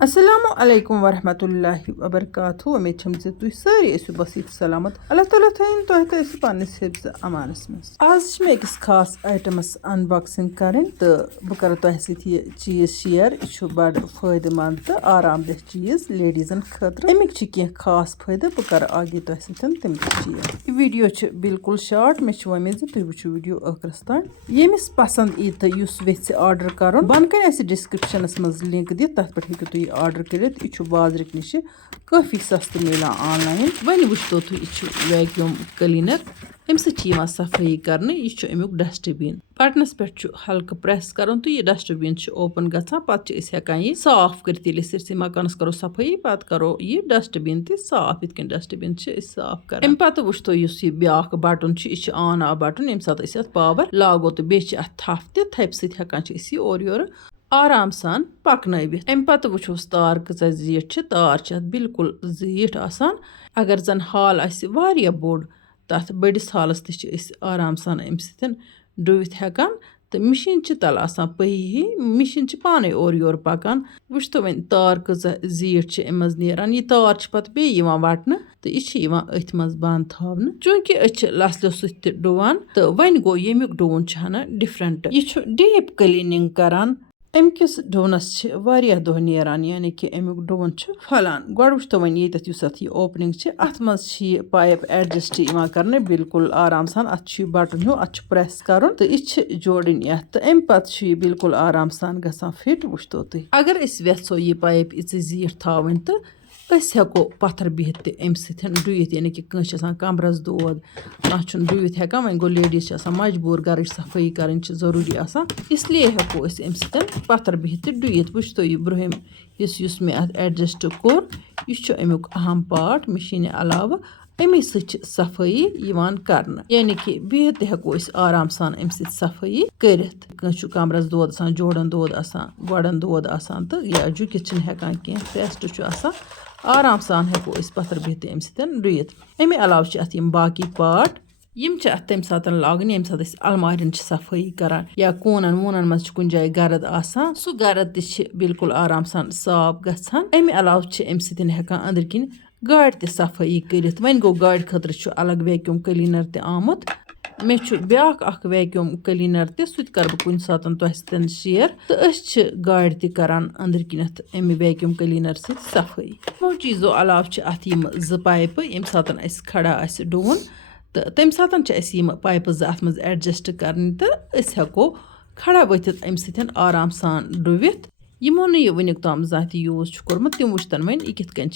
Assalamu alaikum warahmatullahi wabarakatuh. उम्मीद छम जे तुई सारी ऐसु बसीत सलामत अल्लाह ताला थाइन तो है ऐसु पानिस हिफ्ज अमानस में आज में एक खास आइटम्स अनबॉक्सिंग करें तो बह कर तो ये चीज शेयर यह बड़ फायदेमंद तो आरामदेह चीज लेडीजन खतर अमिक खास फायदे बह कर आगे तो तम शेयर यह वीडियो बिल्कुल शार्ट मे उम्मीद तुई वो वीडियो आखिरस तान यमिस पसंद यी तो वेच ऑर्डर कर बन कन डिस्क्रिप्शनस मज लिंक दी तथ पे हेकु तुई ऑर्डर करित यह बाजरिक निश काफ़ी सस्त मिलान ऑनलाइन वन वो तुम यह वैक्यूम क्लीनर अम सफाई कर यह अमुक डस्टबिन बटनस पे हल्क प्रेस कर तो यह डस्टबिन ओपन गसान पे हेकान यह साफ कर मकानस करो सफाई पे करो यह डस्टबिन तह साफ इत डस्टबिन साफ कर अम पे वो यह ब्या बटन यह ऑन ऑफ बटन ये सात पावर लागो तो बे थप थप सकान और योर आराम सान पकनवित अम पे वोस तार कच जीठ तार बिल्कुल जीठ आसान अगर जन हाल आह बोड़ तथ बड़िस हालस आराम सान अम डुवित हेकान तो मशीन तल आसान पही मशीन पाने और योर पकान वो तो वन तार कच जीठ मज नेरान यह तार पे बे वटन तो यह अथ मज बंद थवन चूंकि लसलों सत डुवान तो वन गो यमुक डुवन हना डिफरेंट यह डीप क्लीनिंग करान अमकिस डुवनस दह नेरान यानी कि अमुक डुवन फलान गो वो वन ये ओपनिंग अत मज पाइप एडजस्ट कर बिल्कुल आराम सान अत बटन हो अत प्रेस कर तो यह जोड़न तो अम पे बिल्कुल आराम सान गसान फिट वो तुम अगर वेो यह पाइप इच जीठ थवन तो हेको पत्थर बिहत अम डुवित यानी कि कंस कमरस दौद कह डुवित हेकान वन गो लेडीज मजबूर घर सफाई कर जरूरी आसान इसलिए हेको अम पत्थर बिहत डुवित वो तो यह ब्रहिम मे अत एडजस्ट कोर यह अमुक अहम पार्ट मशीन अलावा अमे सफाई कर यानी कि बिहत हेको आराम सान अम सफाई कर कमरस दौद आसान जोड़न दौद आसान गोड़न दौद आसान तो या झुकित हेकान कह टेस्ट आसान आराम सान हेको पत्थर बिहत अम डुवित अमे अलावा अत बाकी पार्ट यम अत तम सात लागन ये सात अलमारियन सफाई करान या कोनन वोनन मज कुन जाय गर्द आसान सो गर्द बिल्कुल आराम सान साफ गसान अमे अलावा अम हेकान अंदर किन गाड़ त सफाई कर वन गो गाड़ खतर अलग वैक्यूम क्लीनर त आमुत मे ब्या वैक्यूम क्लीनर त कर बह कुन सात तुम शेयर तो गाड़ तरान अंदर किनत अमे वैक्यूम क्लीनर सफाई यमो चीज़ों अलावा अत ज पाइप ये सात खड़ा डुवन तो तम सात पाइप अत मज एडजस्ट कर तो हेको खड़ा वथित अम आराम सान डुवित यमो न यह वनिक ताम जात यूज कोर्मुत तिम वुचतन वन यह कित कन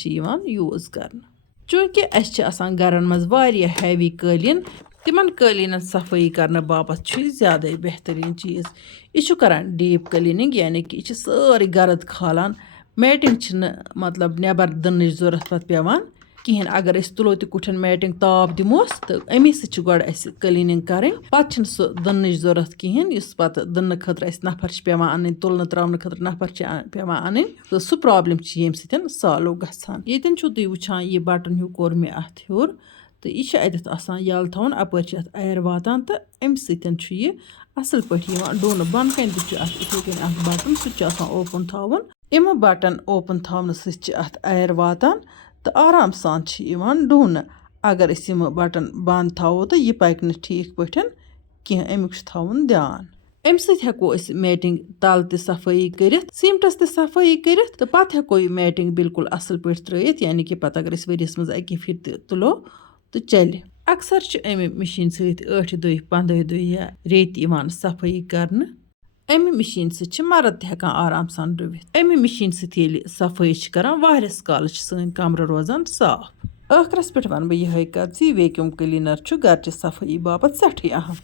यूज कर चूंकि आसान घरन मज वारिया हैवी कालीन तिमन कालीन सफाई करने बापत ज्यादा बेहतरीन चीज़ यह करान डीप क्लीनिंग यानी कि यह सारी गर्द खालान मैटिंग मतलब नेबर दन जरूरत पे पेवान कहें अगर तुलो तो कुठन मैटिंग ताप दिमोस तो अमे गो क्लीनिंग करें पे सो दन जरूरत कहें पे दन खतर नफर पेवान अन तुलन त्रावन खतर नफर पेवान अन तो सह प्रॉब्लम ये सॉल्व गसान ये तुम वुचान यह बटन हिू कोर मे अत हूर तो यह अत आसान यल थवन अपर अत एयर वातान तो अम सह असल पे डुन बन कन इथे कन बटन सह ओपन थवन यमो बटन ओपन थवन सत एयर वातान तो आराम सान डुन अगर बटन बंद थो तो यह पक ठीक पे कह अमुक थवन ध्यान अम सको मैटिंग तल त सफाई कर सीमटस त सफाई कर तो पे हेको यह मैटिंग बिल्कुल असल पे त्रत यानी कि पे अगर वरियस मज अकि फिर तुलो तो चल अक्सर अमे मशीन सठ दुह 15 दुह या रेत सफाई कर अमे मशीन मरद हेकान आराम सान डुवित अमे मशीन सफाई करान वारियस काल सन कमर रोजान साफ आखिरस पे वन बह यह कत वैक्यूम क्लीनर घर सफाई बापत सठी अहम।